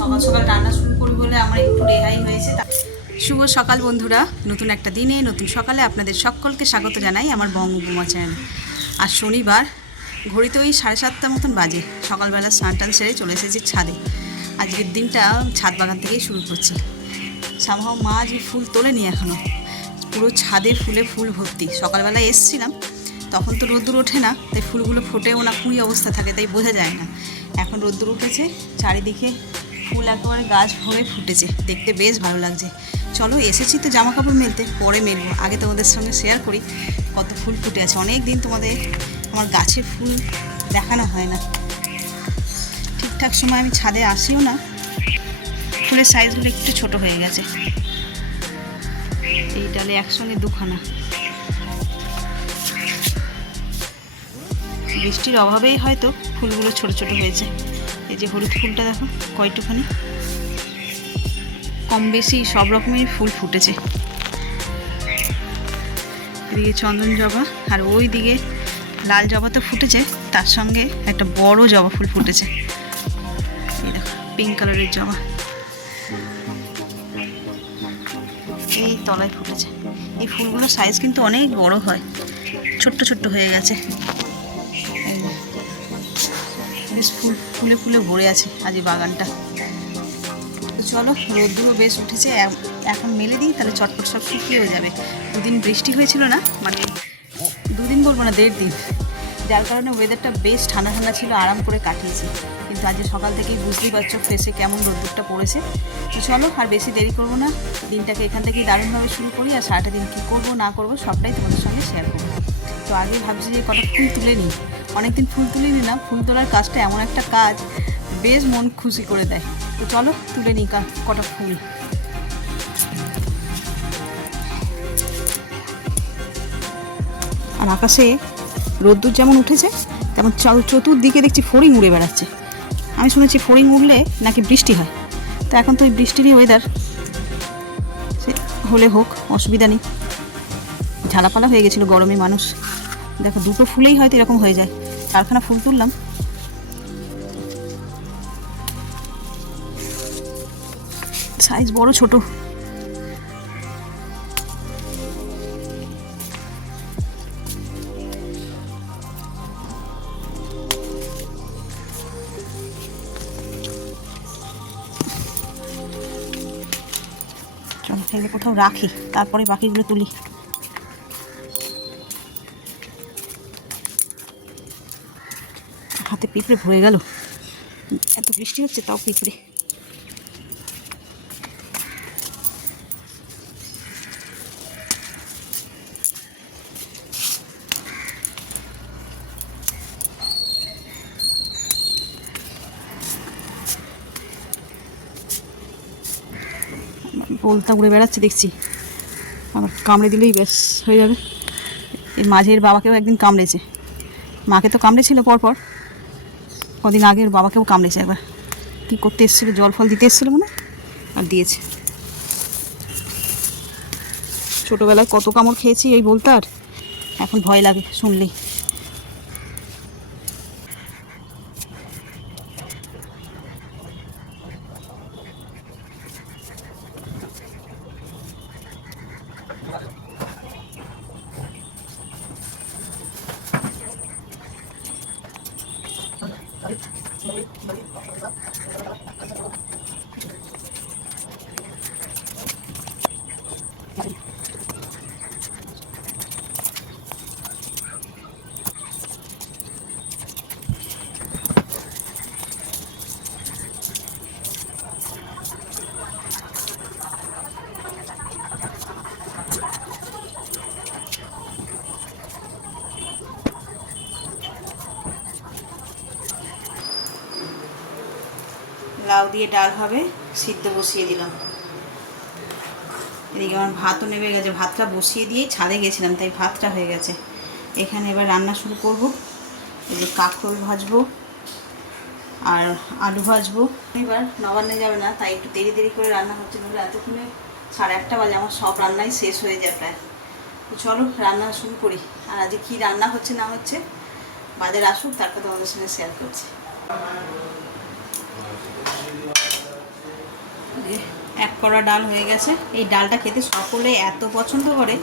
সকাল সকাল রান্না শুরু করি বলে আমার একটু রেহাই হয়েছে। শুভ সকাল বন্ধুরা, নতুন একটা দিনে নতুন সকালে আপনাদের সকলকে স্বাগত জানাই আমার বঙ্গবুমা চ্যানেল। আর শনিবার ঘড়িতে ওই 7:30 মতন বাজে, সকালবেলা স্নান টান সেরে চলে এসেছি ছাদে। আজকের দিনটা ছাদ বাগান থেকেই শুরু করছি। সামহাও মা যে ফুল তোলেনি এখনও, পুরো ছাদে ফুলে ফুল ভর্তি। সকালবেলা এসছিলাম তখন তো রোদ্দুর ওঠে না, তাই ফুলগুলো ফোটেও না, কুড়ি অবস্থা থাকে, তাই বোঝা যায় না। এখন রোদ্দুর উঠেছে, চারিদিকে ফুল একেবারে গাছ ভরে ফুটেছে, দেখতে বেশ ভালো লাগছে। চলো, এসেছি তো জামা কাপড় মেলতে, পরে মেলবো, আগে তোমাদের সঙ্গে শেয়ার করি কত ফুল ফুটে আছে। অনেক দিন তোমাদের আমার গাছের ফুল দেখানো হয় না, ঠিকঠাক সময় আমি ছাদে আসিও না, ফুলের সাইজগুলো একটু ছোট হয়ে গেছে। এই ডালে একসঙ্গে দুখানা, বৃষ্টির অভাবেই হয়তো ফুলগুলো ছোট ছোট হয়েছে। এই যে হলুদ ফুলটা দেখো কয়টুখানি, কম বেশি সব রকমের ফুল ফুটেছে। এদিকে চন্দন জবা, আর ওই দিকে লাল জবা তো ফুটেছে, তার সঙ্গে একটা বড় জবা ফুল ফুটেছে। এই দেখো পিঙ্ক কালারের জবা, এই তলায় ফুটেছে। এই ফুলগুলোর সাইজ কিন্তু অনেক বড় হয়, ছোট্ট ছোট্ট হয়ে গেছে। বেশ ফুলে ফুলে ভরে আছে আজ এই বাগানটা। তো চলো, রোদ্দুরও বেশ উঠেছে, এখন মেলে দিই, তাহলে চটপট সব শুকিয়েও যাবে। দুদিন বৃষ্টি হয়েছিল না, মানে দুদিন বলবো না, 1.5 দিন, যার কারণে ওয়েদারটা বেশ ঠান্ডা ঠান্ডা ছিল, আরাম করে কাটিয়েছি। কিন্তু আজ সকাল থেকেই বুঝতেই পারছো ফেসে কেমন রোদ্দুরটা পড়েছে। তো চলো, আর বেশি দেরি করবো না, দিনটাকে এখান থেকেই দারুণভাবে শুরু করি। আর সারাটা দিন কী করবো না করবো সবটাই তোমাদের সঙ্গে শেয়ার করবো। তো আগে ভাবছি যে কটা ফুল তুলে নিই, অনেকদিন ফুল তুলিনি না। ফুল তোলার কাজটা এমন একটা কাজ, বেশ মন খুশি করে দেয়। তো চলো তুলে নিই কটা ফুল। আর আকাশে রোদ্দুর যেমন উঠেছে, তেমন চতুর্দিকে দেখছি ফড়িং উড়ে বেড়াচ্ছে। আমি শুনেছি ফড়িং উড়লে নাকি বৃষ্টি হয়, তো এখন তো ওই বৃষ্টিরই ওয়েদার, সে হলে হোক, অসুবিধা নেই। ঝালাপালা হয়ে গেছিলো গরমে মানুষ, দেখো দুটো ফুলেই হয়তো এরকম হয়ে যায়। 4খানা ফুল তুললাম, সাইজ বড় ছোট। চলো এগুলো কোথাও রাখি, তারপরে বাকিগুলো তুলি। হাতে পিঁপড়ে ভরে গেল, এত বৃষ্টি হচ্ছে তাও পিঁপড়ে। পোলতা উড়ে বেড়াচ্ছে দেখছি, আবার কামড়ে দিলেই ব্যাস হয়ে যাবে। এই মাঝের বাবাকেও একদিন কামড়েছে, মাকে তো কামড়েছিল পরপর, কদিন আগে ওর বাবাকেও কামড়েছে একবার। কী করতে এসেছিলো, জল ফল দিতে এসেছিলো মনে, আর দিয়েছে। ছোটোবেলায় কত কামড় খেয়েছি এই বলতার, এখন ভয় লাগে শুনলেই। লাউ দিয়ে ডাল হবে, সিদ্ধ বসিয়ে দিলাম। এদিকে আমার ভাতও নেমে গেছে, ভাতটা বসিয়ে দিয়েই ছাদে গেছিলাম, তাই ভাতটা হয়ে গেছে। এখানে এবার রান্না শুরু করব। এই যে কাঁকরোল ভাজবো আর আলু ভাজবো। এবার নবান্নে যাবে না, তাই একটু দেরি দেরি করে রান্না হচ্ছে, বলে এতক্ষণে 1:30 বাজে, আমার সব রান্নাই শেষ হয়ে যায় প্রায়। তো চলো রান্না শুরু করি। আর আজকে কী রান্না হচ্ছে না হচ্ছে বাজার আসুক, তারপর তোমাদের সঙ্গে শেয়ার করছি। যে এক কড়া ডাল হয়ে গেছে। এই ডালটা খেতে সকলে এত পছন্দ করে,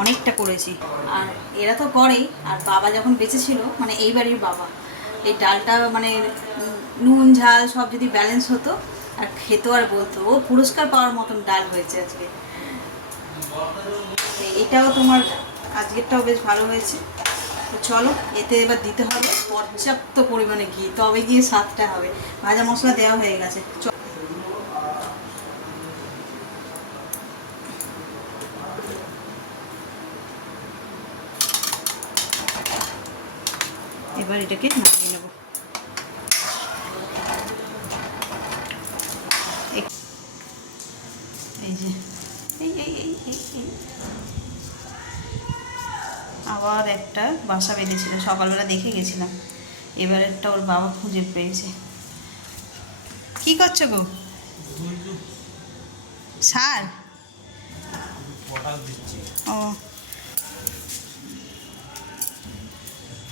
অনেকটা করেছি। আর এরা তো করেই, আর বাবা যখন বেঁচে ছিল, মানে এই বাড়ির বাবা, এই ডালটা মানে নুন ঝাল সব যদি ব্যালেন্স হতো আর খেতো আর বলতো ও পুরস্কার পাওয়ার মতন ডাল হয়েছে আজকে। এটাও তোমার আজকেরটাও বেশ ভালো হয়েছে। তো চলো, এতে এবার দিতে হবে পর্যাপ্ত পরিমাণে ঘি, তবে গিয়ে স্বাদটা হবে। ভাজা মশলা দেওয়া হয়ে গেছে। এবার এটাকে নামিয়ে নেব। এই যে আবার একটা বাসা বেঁধেছিল, সকালবেলা দেখে গেছিলাম। এবার একটা ওর বাবা খুঁজে পেয়েছে। কি করছো গো? সার? ও,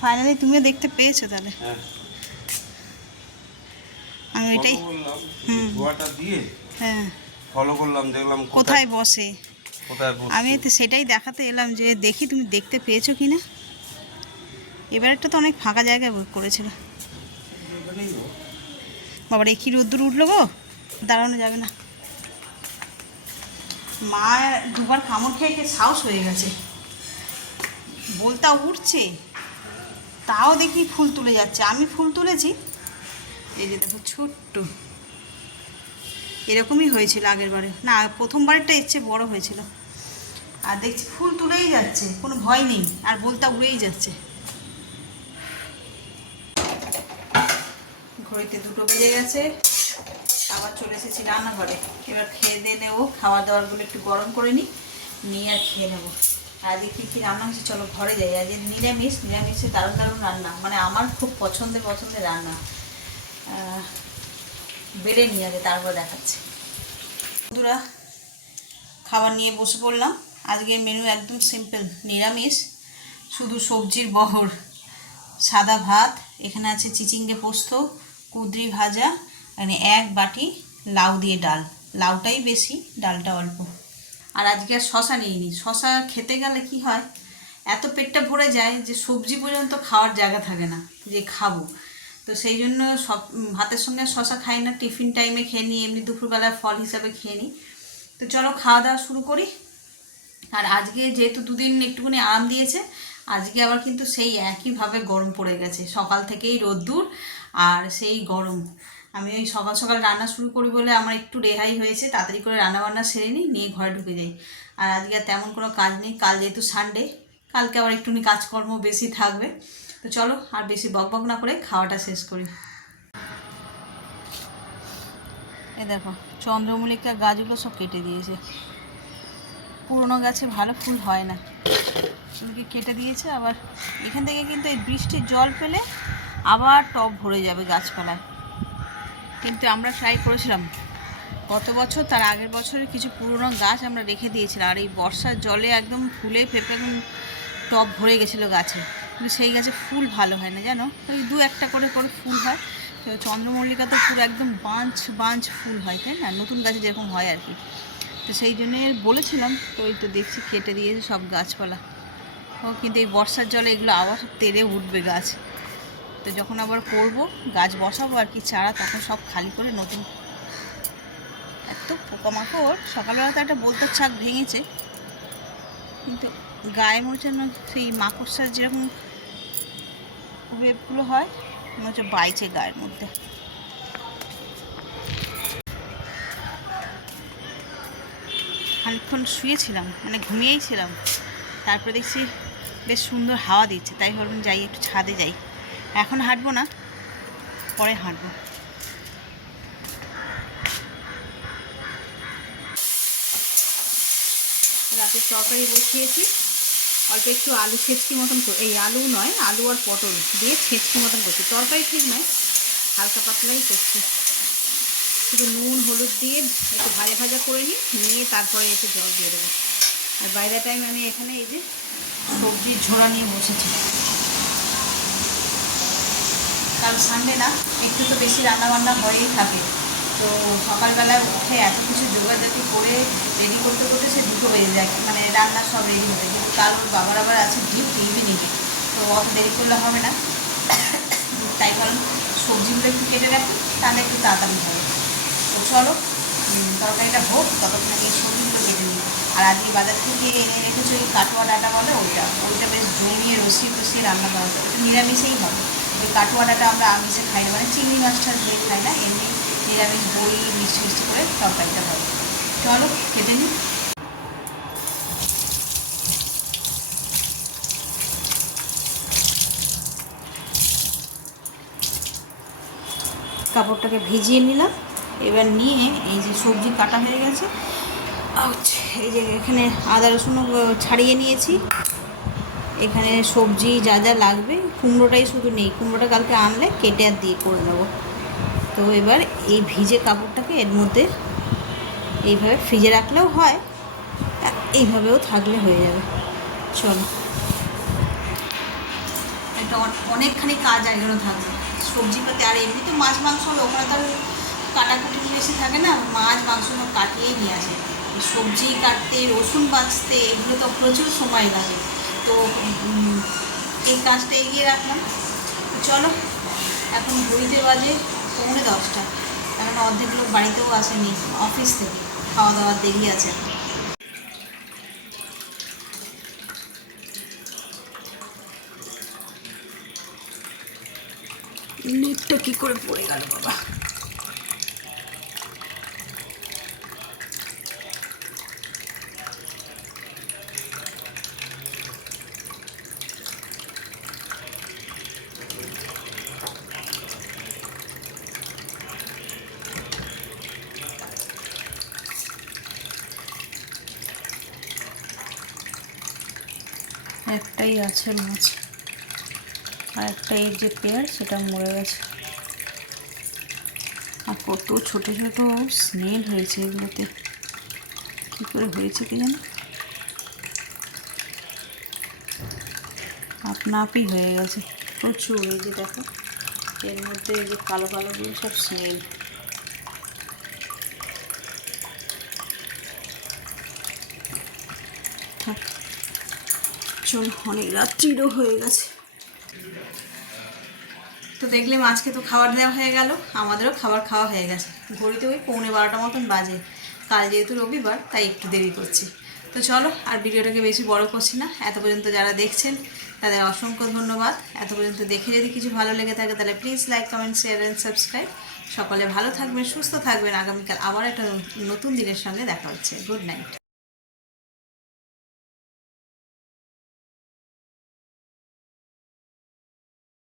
ফাইনালি তুমিও দেখতে পেয়েছো তাহলে? আমি ওইটাই হ্যাঁ ফলো করলাম, দেখলাম কোথায় বসে। আমি তো সেটাই দেখাতে এলাম যে দেখি তুমি দেখতে পেয়েছো কি না। এবারেরটা তো অনেক ফাঁকা জায়গায় করেছিল। বাবার কি রোদ্দুর উঠলো গো, দাঁড়ানো যাবে না। মা দুবার কামড় খেয়ে খেয়ে সাহস হয়ে গেছে, বলতা উঠছে, তাও দেখি ফুল তুলে যাচ্ছে। আমি ফুল তুলেছি, এই যে দেখো ছোট্ট, এরকমই হয়েছিল আগের বারে, না প্রথমবারটা এর চেয়ে বড় হয়েছিল। আর দেখছি ফুল তুলেই যাচ্ছে, কোনো ভয় নেই, আর বলতা উড়েই যাচ্ছে। ঘড়িতে 2টো বেজে গেছে, আবার চলে এসেছি রান্নাঘরে। এবার খেয়ে দিয়ে নেবো, খাবার দাবারগুলো একটু গরম করে নিয়ে আর খেয়ে নেবো। আজকে কী রান্না হচ্ছে চলো ঘরে যাই। আজকে নিরামিষে দারুণ দারুণ রান্না, মানে আমার খুব পছন্দের রান্না। বেড়ে নিয়ে আগে তারপর দেখাচ্ছি। বন্ধুরা, খাবার নিয়ে বসে পড়লাম। আজকের মেনু একদম সিম্পল, নিরামিষ, শুধু সবজির বহর। সাদা ভাত, এখানে আছে চিচিঙ্গে পোস্ত, কুঁদরি ভাজা, মানে 1 বাটি লাউ দিয়ে ডাল। লাউটাই বেশি, ডালটা অল্প। আর আজকে আর শশা নিইনি। শশা খেতে গেলে কি হয়, এত পেটটা ভরে যায় যে সবজি পর্যন্ত খাওয়ার জায়গা থাকে না যে খাবো। তো সেই জন্য সব ভাতের সঙ্গে শশা খাই না, টিফিন টাইমে খেয়ে নিই, এমনি দুপুরবেলায় ফল হিসাবে খেয়ে নিই। তো চলো খাওয়া দাওয়া শুরু করি। আর আজকে যেহেতু 2 দিন একটুখানি আরাম দিয়েছে, আজকে আবার কিন্তু সেই একইভাবে গরম পড়ে গেছে। সকাল থেকেই রোদ্দুর আর সেই গরম। আমি ওই সকাল সকাল রান্না শুরু করি বলে আমার একটু রেহাই হয়েছে, তাড়াতাড়ি করে রান্নাবান্না সেরে নিয়ে ঘরে ঢুকে যাই। আর আজকে আর তেমন কোনো কাজ নেই, কাল যেহেতু সানডে, কালকে আবার একটুখানি কাজকর্ম বেশি থাকবে। তো চলো আর বেশি বকবক না করে খাওয়াটা শেষ করি। এ দেখো চন্দ্রমল্লিকা গাছগুলো সব কেটে দিয়েছে, পুরোনো গাছে ভালো ফুল হয় না, এদিকে কেটে দিয়েছে। আবার এখান থেকে কিন্তু এই বৃষ্টির জল পেলে আবার টব ভরে যাবে গাছপালায়। কিন্তু আমরা ট্রাই করেছিলাম গত বছর, তার আগের বছরের কিছু পুরোনো গাছ আমরা রেখে দিয়েছিলাম, আর এই বর্ষার জলে একদম ফুলে ফেপে একদম টব ভরে গেছিলো গাছে। কিন্তু সেই গাছে ফুল ভালো হয় না জানো, ওই 2-1টা করে ফুল হয়। তো চন্দ্রমল্লিকা তো পুরো একদম বাঞ্চ ফুল হয়, তাই না, নতুন গাছে যেরকম হয় আর কি। তো সেই জন্যে বলেছিলাম, তো ওই তো দেখছি কেটে দিয়েছে সব গাছপালা। ও কিন্তু এই বর্ষার জলে এগুলো আবার সব তেড়ে উঠবে গাছ। তো যখন আবার করব গাছ বসাবো আর কি চারা, তখন সব খালি করে নতুন। এত পোকামাকড়, সকালবেলা তো একটা বলতে ছাক ভেঙেছে, কিন্তু গায়ে মনে না সেই মাকড়সার যেরকম ওয়েবগুলো হয়, মনে হচ্ছে বাইছে গায়ের মধ্যে। খানিকক্ষণ শুয়েছিলাম, মানে ঘুমিয়েই ছিলাম, তারপরে দেখছি বেশ সুন্দর হাওয়া দিচ্ছে, তাই ভাবলাম যাই একটু ছাদে যাই। এখন হাঁটবো না, পরে হাঁটবো। রাতের তরকারি বসিয়েছি, অল্প একটু আলু ছেঁচকি মতন, এই আলু নয়, আলু আর পটল দিয়ে ছেঁচকি মতন করছি। তরকারি ঠিক নয়, হালকা পাতলাই করছি। শুধু নুন হলুদ দিয়ে একটু ভাজা করে নিয়ে তারপরে একটু জল দিয়ে দেবো। আর বাইরে টাইম আমি এখানে এই যে সবজির ঝোড়া নিয়ে বসেছি। কাল সানডে না, একটু তো বেশি রান্নাবান্না হয়েই থাকে। তো তো সকালবেলা উঠে এত কিছু জোগাড়জাতি করে রেডি করতে করতে সে 2টো বেজে যায়, মানে রান্না সব রেডি হতে। কিন্তু কাল ওর বাবার আবার আছে ডিউটি ইভিনিংয়ে, তো অত দেরি করলে হবে না, তাই কারণ সবজিগুলো একটু কেটে রাখি, তাহলে একটু তাড়াতাড়ি হবে। তো চলো তরকারিটা হোক, ততক্ষণ এই সবজিগুলো কেটে নিই। আর আজকে বাজার থেকে এনে রেখেছো ওই কাটোয়া ডাটা বলে, ওইটা বেশ জমিয়ে রসিয়ে রান্না করা হবে। ওটা নিরামিষেই হবে। ওই কাটোয়া ডাটা আমরা আমিষে খাই না, মানে চিংড়ি মাছটা দিয়ে খাই না, এমনি নিরামিষ বড়ি মিষ্টি করে তরকারিটা হবে। চলো কেটে নিই। কাপড়টাকে ভিজিয়ে নিলাম, এবার নিয়ে এই যে সবজি কাটা হয়ে গেছে, এই যে এখানে আদা রসুনও ছাড়িয়ে নিয়েছি। এখানে সবজি যা যা লাগবে, কুমড়োটাই শুধু নেই, কুমড়োটা কালকে আনলে কেটে আর দিয়ে করে নেবো। তো এবার এই ভিজে কাপড়টাকে এর মধ্যে এইভাবে ফ্রিজে রাখলেও হয়, এইভাবেও থাকলে হয়ে যাবে। চলো, এটা অনেকখানি কাজ একজনও থাকবে সবজি পাতে। আর এমনি তো মাছ মাংস হলে ওখানে তো কাটাকুটি বেশি থাকে না, মাছ মাংস সব কাটিয়েই নিয়ে আসে। সবজি কাটতে, রসুন বাছতে, এগুলো তো প্রচুর সময় লাগে। তো এই কাজটা এগিয়ে রাখলাম। চলো, এখন ঘড়িতে বাজে 9:45, এখন অর্ধেক লোক বাড়িতেও আসেনি অফিস থেকে, খাওয়া দাওয়ার দেরি আছে। নেটটা কী করে পড়ে গেল বাবা। একটাই আছে মাছ, আর একটা এর যে পেয়ার সেটা মরে গেছে। আর কত ছোট ছোট স্নেল হয়েছে এগুলোতে, কী করে হয়েছে কি জানো, আপনা আপই হয়ে গেছে প্রচুর। এই যে দেখো, এর মধ্যে এই যে কালো কালোগুলো সব স্নেল। চল, অনেক রাত্রিরও হয়ে গেছে। তো দেখলে আজকে তো খাবার দেওয়া হয়ে গেল, আমাদেরও খাবার খাওয়া হয়ে গেছে। ঘড়িতে ওই 11:15 মতন বাজে। কাল যেহেতু রবিবার তাই একটু দেরি করছি। তো চলো, আর ভিডিওটাকে বেশি বড় করছি না। এত পর্যন্ত যারা দেখছেন তাদের অসংখ্য ধন্যবাদ। এত পর্যন্ত দেখে যদি কিছু ভালো লেগে থাকে তাহলে please like, comment, share and subscribe. সকলে ভালো থাকবেন, সুস্থ থাকবেন। আগামীকাল আবার একটা নতুন দিনের সঙ্গে দেখা হচ্ছে। Good night.